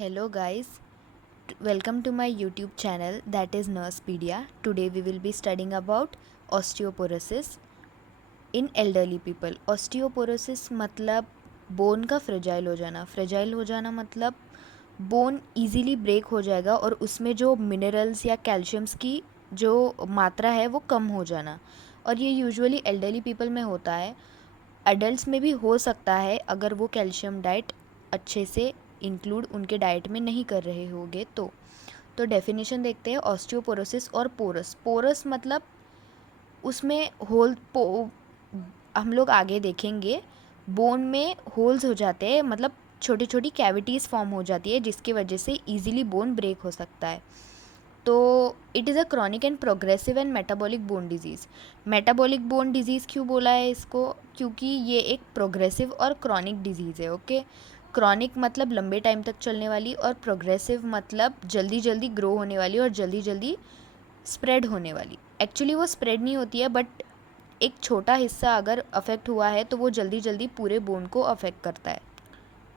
Hello guys, welcome to my YouTube channel that is Nursepedia. Today we will be studying about osteoporosis in elderly people. Osteoporosis मतलब bone का fragile हो जाना. Fragile हो जाना मतलब bone easily break हो जाएगा और उसमें जो मिनरल्स या कैल्शियम्स की जो मात्रा है वो कम हो जाना. और ये यूजुअली एल्डरली पीपल में होता है. एडल्ट्स में भी हो सकता है अगर वो कैल्शियम डाइट अच्छे से इंक्लूड उनके डाइट में नहीं कर रहे होंगे तो डेफिनेशन देखते हैं ऑस्टियोपोरोसिस और पोरस. पोरस मतलब उसमें हम लोग आगे देखेंगे बोन में होल्स हो जाते हैं, मतलब छोटी छोटी कैविटीज़ फॉर्म हो जाती है जिसकी वजह से इजीली बोन ब्रेक हो सकता है. तो it is a chronic and progressive and metabolic bone disease. Metabolic bone disease क्यों बोला है इसको? क्योंकि ये एक प्रोग्रेसिव और क्रॉनिक डिजीज़ है. ओके, क्रॉनिक मतलब लंबे टाइम तक चलने वाली और प्रोग्रेसिव मतलब जल्दी जल्दी ग्रो होने वाली और जल्दी जल्दी स्प्रेड होने वाली. एक्चुअली वो स्प्रेड नहीं होती है बट एक छोटा हिस्सा अगर अफेक्ट हुआ है तो वो जल्दी जल्दी पूरे बोन को अफेक्ट करता है.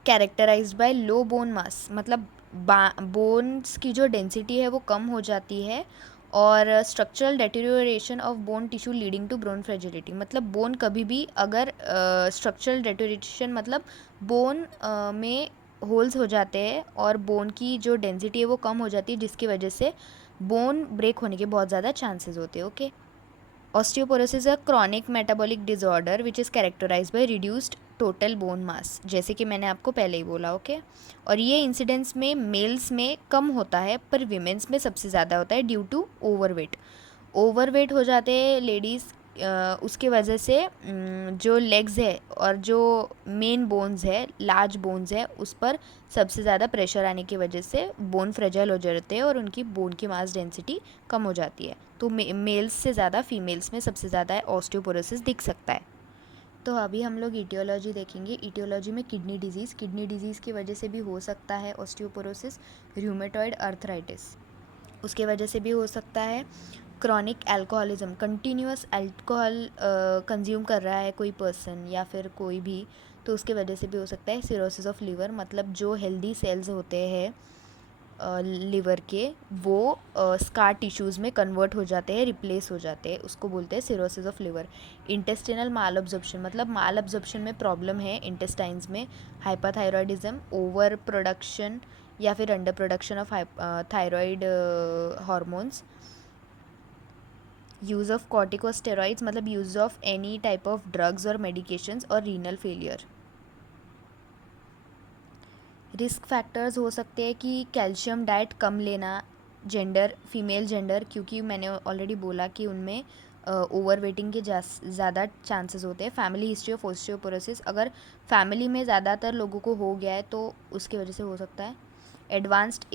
कैरेक्टराइज्ड बाय लो बोन मास मतलब बोन्स की जो डेंसिटी है वो कम हो जाती है और structural deterioration of bone tissue leading to bone fragility मतलब बोन कभी भी अगर स्ट्रक्चरल डेटेरियोरेशन मतलब बोन में होल्स हो जाते हैं और बोन की जो डेंसिटी है वो कम हो जाती है जिसकी वजह से बोन ब्रेक होने के बहुत ज़्यादा चांसेस होते हैं. Okay, osteoporosis a chronic metabolic disorder which is characterised by reduced total bone mass, जैसे कि मैंने आपको पहले ही बोला. ओके, और ये इंसिडेंस में मेल्स में कम होता है पर वीमेंस में सबसे ज़्यादा होता है ड्यू टू ओवरवेट. ओवरवेट हो जाते हैं लेडीज़, उसके वजह से जो लेग्स है और जो मेन बोन्स है, लार्ज बोन्स है, उस पर सबसे ज़्यादा प्रेशर आने की वजह से बोन फ्रेजाइल हो जाते हैं और उनकी बोन की मास डेंसिटी कम हो जाती है. तो मेल्स से ज़्यादा फीमेल्स में सबसे ज़्यादा ऑस्टियोपोरोसिस दिख सकता है. तो अभी हम लोग ईटियोलॉजी देखेंगे. ईटियोलॉजी में किडनी डिजीज़ की वजह से भी हो सकता है ऑस्टियोपोरोसिस. र्यूमेटॉइड अर्थराइटिस उसके वजह से भी हो सकता है. Chronic alcoholism, continuous alcohol consume कर रहा है कोई पर्सन या फिर कोई भी, तो उसके वजह से भी हो सकता है. सिरोसिस ऑफ लिवर मतलब जो हेल्दी सेल्स होते हैं लिवर के वो स्कार टिश्यूज़ में कन्वर्ट हो जाते हैं, रिप्लेस हो जाते हैं, उसको बोलते हैं cirrhosis of liver. Intestinal malabsorption मतलब माल अब्जॉर्प्शन में प्रॉब्लम है इंटेस्टाइन्स में. हाइपाथायरॉयडिज्म, ओवर प्रोडक्शन या फिर under production of thyroid hormones. Use of corticosteroids मतलब use of any type of drugs और मेडिकेशंस और रीनल फेलियर. रिस्क फैक्टर्स हो सकते हैं कि कैल्शियम डाइट कम लेना, जेंडर फीमेल जेंडर, क्योंकि मैंने ऑलरेडी बोला कि उनमें ओवर वेटिंग के ज़्यादा चांसेस होते हैं. फैमिली हिस्ट्री ऑफ ऑस्टियोपोरोसिस अगर फैमिली में ज़्यादातर लोगों को हो गया है तो उसकी वजह से हो सकता है. एडवांस्ड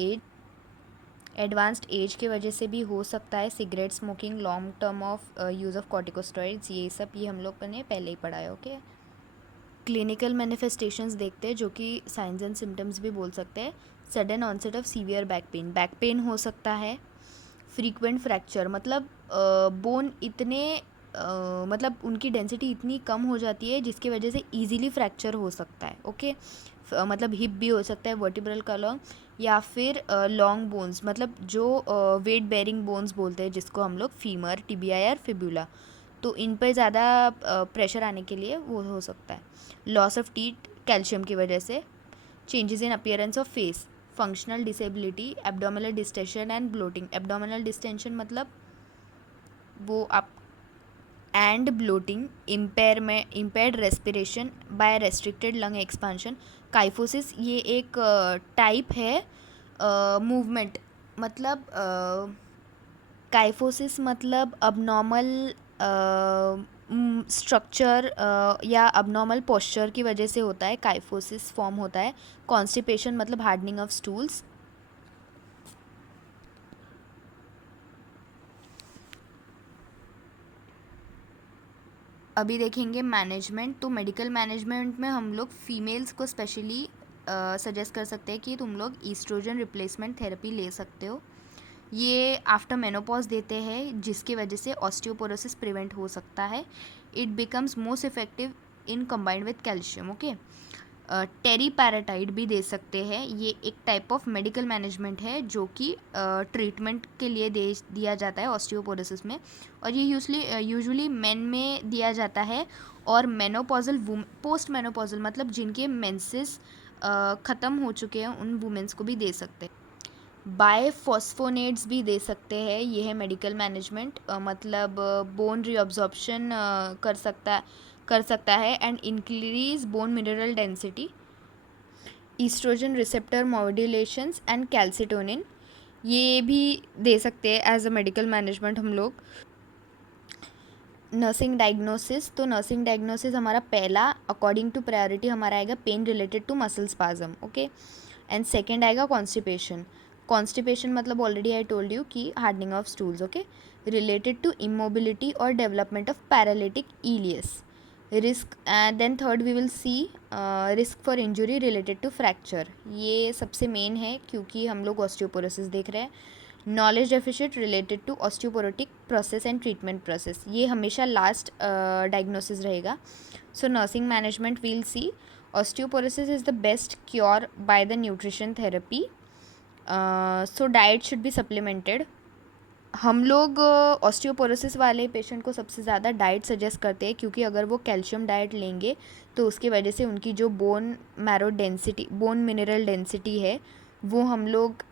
एज के वजह से भी हो सकता है. Cigarette smoking, long term of use of corticosteroids, ये हम लोग ने पहले ही पढ़ा है. ओके, क्लिनिकल मैनिफेस्टेशंस देखते हैं जो कि साइंस एंड सिम्टम्स भी बोल सकते हैं. Sudden onset of severe back pain हो सकता है. फ्रीक्वेंट फ्रैक्चर मतलब बोन इतने मतलब उनकी डेंसिटी इतनी कम हो जाती है जिसकी वजह से इजीली फ्रैक्चर हो सकता है. ओके, मतलब हिप भी हो सकता है, वर्टिब्रल कॉलम, या फिर लॉन्ग बोन्स मतलब जो वेट बेयरिंग बोन्स बोलते हैं जिसको हम लोग फीमर, टिबिया या फिबुला, तो इन पर ज़्यादा प्रेशर आने के लिए वो हो सकता है. लॉस ऑफ टीथ कैल्शियम की वजह से. Changes in appearance of face, functional disability, abdominal distension and bloating. Abdominal distension मतलब वो आप and bloating, impaired respiration by restricted lung expansion. Kyphosis ये एक टाइप है मूवमेंट मतलब काइफोसिस मतलब अबनॉर्मल स्ट्रक्चर या अबनॉर्मल पोस्चर की वजह से होता है. काइफोसिस फॉर्म होता है. कॉन्स्टिपेशन मतलब हार्डनिंग ऑफ स्टूल्स. अभी देखेंगे मैनेजमेंट. तो मेडिकल मैनेजमेंट में हम लोग फीमेल्स को स्पेशली सजेस्ट कर सकते हैं कि तुम लोग ईस्ट्रोजन रिप्लेसमेंट थेरेपी ले सकते हो. ये आफ्टर मेनोपॉज देते हैं जिसकी वजह से ऑस्टियोपोरोसिस प्रिवेंट हो सकता है. It becomes most effective in combined with calcium. Okay, teriparatide भी दे सकते हैं। ये एक टाइप ऑफ मेडिकल मैनेजमेंट है जो कि ट्रीटमेंट के लिए दिया जाता है ऑस्टियोपोरोसिस में, और ये यूजुअली मेन में दिया जाता है, और मेनोपॉजल पोस्ट मेनोपॉजल मतलब जिनके मेंसेस ख़त्म हो चुके हैं उन वुमेंस को भी दे सकते हैं। बायफॉस्फोनेट्स भी दे सकते हैं। ये है मेडिकल मैनेजमेंट, मतलब बोन रीअब्जॉर्प्शन कर सकता है and increase bone mineral density, oestrogen receptor modulations and calcitonin, ये भी दे सकते हैं एज अ मेडिकल मैनेजमेंट हम लोग। नर्सिंग डायग्नोसिस, तो नर्सिंग डायग्नोसिस हमारा पहला अकॉर्डिंग टू प्रायोरिटी हमारा आएगा pain related to muscle spasm, okay. And second आएगा कॉन्स्टिपेशन। कॉन्स्टिपेशन मतलब ऑलरेडी आई टोल्ड यू कि hardening of stools, okay, related to immobility और development of paralytic ileus risk. And then third we will see risk for injury related to fracture. ये सबसे main है क्योंकि हम लोग osteoporosis देख रहे हैं। Knowledge deficit related to osteoporotic process and treatment process, ये हमेशा लास्ट डायग्नोसिस रहेगा। So nursing management will see osteoporosis is the best cure by the nutrition therapy. So diet should be supplemented. हम लोग osteoporosis वाले patient को सबसे ज़्यादा diet suggest करते हैं, क्योंकि अगर वो कैल्शियम डाइट लेंगे तो उसकी वजह से उनकी जो bone marrow density, bone mineral density है, वो हम लोग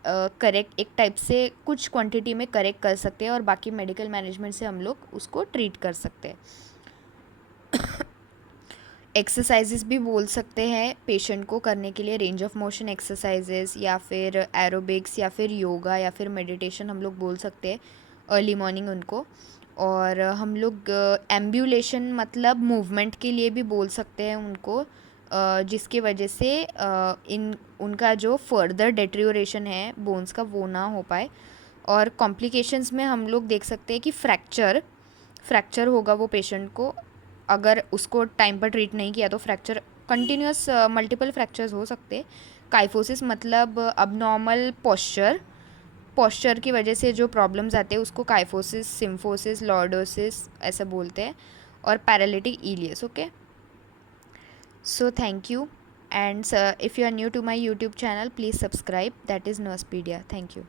करेक्ट एक टाइप से कुछ क्वांटिटी में करेक्ट कर सकते हैं, और बाकी मेडिकल मैनेजमेंट से हम लोग उसको ट्रीट कर सकते हैं। एक्सरसाइजेस भी बोल सकते हैं पेशेंट को करने के लिए, रेंज ऑफ मोशन एक्सरसाइजेस या फिर एरोबिक्स या फिर योगा या फिर मेडिटेशन हम लोग बोल सकते हैं अर्ली मॉर्निंग उनको। और हम लोग एम्बुलेशन मतलब मूवमेंट के लिए भी बोल सकते हैं उनको, जिसकी वजह से उनका जो फर्दर डेट्रियोरेशन है बोन्स का वो ना हो पाए। और कॉम्प्लिकेशंस में हम लोग देख सकते हैं कि फ्रैक्चर होगा वो पेशेंट को, अगर उसको टाइम पर ट्रीट नहीं किया तो फ्रैक्चर कंटिन्यूस मल्टीपल फ्रैक्चर्स हो सकते। काइफोसिस मतलब अबनॉर्मल पोस्चर की वजह से जो प्रॉब्लम्स आते हैं उसको काइफोसिस, सिम्फोसिस, लॉर्डोसिस ऐसा बोलते हैं, और paralytic ileus, okay. So thank you, and if you are new to my YouTube channel please subscribe, that is Nursepedia. Thank you.